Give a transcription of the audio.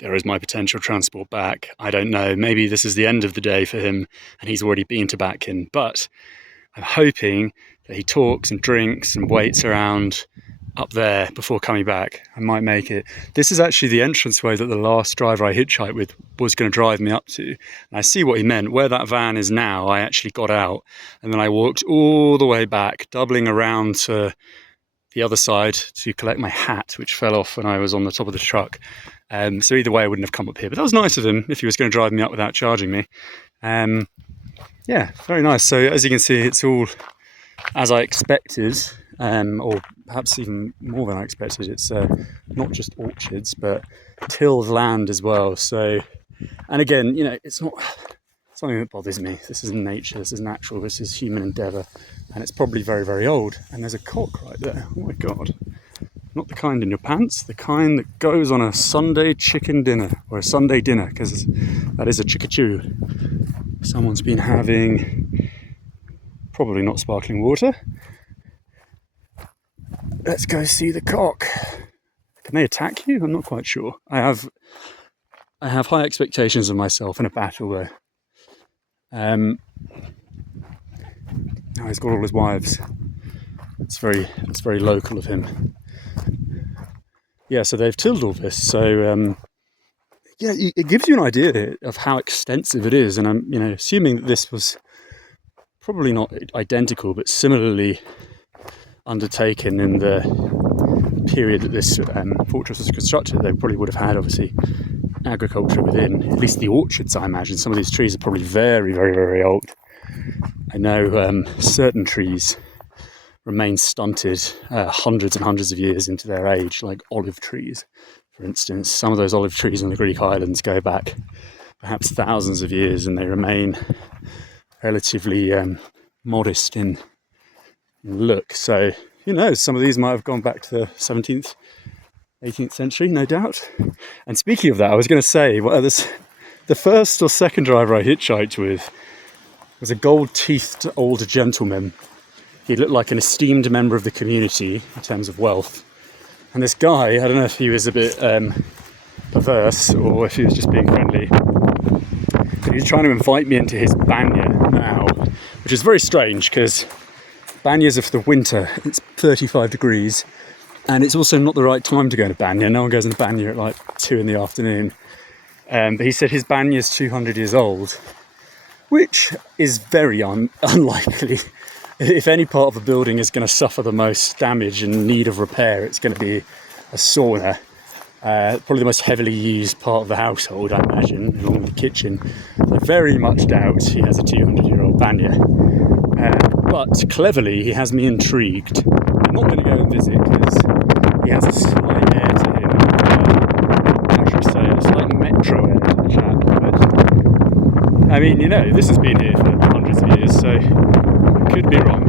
there is my potential transport back. I don't know, maybe this is the end of the day for him and he's already been to Batken, but I'm hoping that he talks and drinks and waits around up there before coming back. I might make it. This is actually the entranceway that the last driver I hitchhiked with was going to drive me up to. And I see what he meant. Where that van is now, I actually got out and then I walked all the way back, doubling around to the other side to collect my hat, which fell off when I was on the top of the truck. So either way, I wouldn't have come up here. But that was nice of him if he was going to drive me up without charging me. Yeah, very nice. So as you can see, it's all as I expected. Or perhaps even more than I expected. It's not just orchards, but tilled land as well. So, and again, you know, it's not something that bothers me. This is nature, this is natural, this is human endeavour, and it's probably very, very old. And there's a cock right there. Oh my God. Not the kind in your pants, the kind that goes on a Sunday chicken dinner, or a Sunday dinner, because that is a chickachoo. Someone's been having probably not sparkling water. Let's go see the cock. Can they attack you? I'm not quite sure. I have high expectations of myself in a battle though. Oh, he's got all his wives. It's very local of him. Yeah, so they've tilled all this. So yeah, it gives you an idea of how extensive it is. And I'm, assuming that this was probably not identical, but similarly undertaken in the period that this fortress was constructed. They probably would have had, obviously, agriculture within, at least the orchards, I imagine. Some of these trees are probably very, very, very old. I know certain trees remain stunted hundreds and hundreds of years into their age, like olive trees, for instance. Some of those olive trees in the Greek islands go back perhaps thousands of years, and they remain relatively modest in look. So who knows, some of these might have gone back to the 17th, 18th century, no doubt. And speaking of that, I was going to say, the first or second driver I hitchhiked with was a gold-teethed older gentleman. He looked like an esteemed member of the community in terms of wealth. And this guy, I don't know if he was a bit perverse or if he was just being friendly, but he was trying to invite me into his banya now, which is very strange because banyas are for the winter. It's 35 degrees, and it's also not the right time to go to banya. No one goes into banya at like 2 in the afternoon. But he said his banya is 200 years old, which is very unlikely. If any part of a building is going to suffer the most damage and need of repair, it's going to be a sauna. Probably the most heavily used part of the household, I imagine, along with the kitchen. I very much doubt he has a 200-year-old banya. But cleverly, he has me intrigued. I'm not going to go and visit because he has a slight air to him. How should I say it? A slight metro air to the chap. But I mean, this has been here for hundreds of years, so I could be wrong.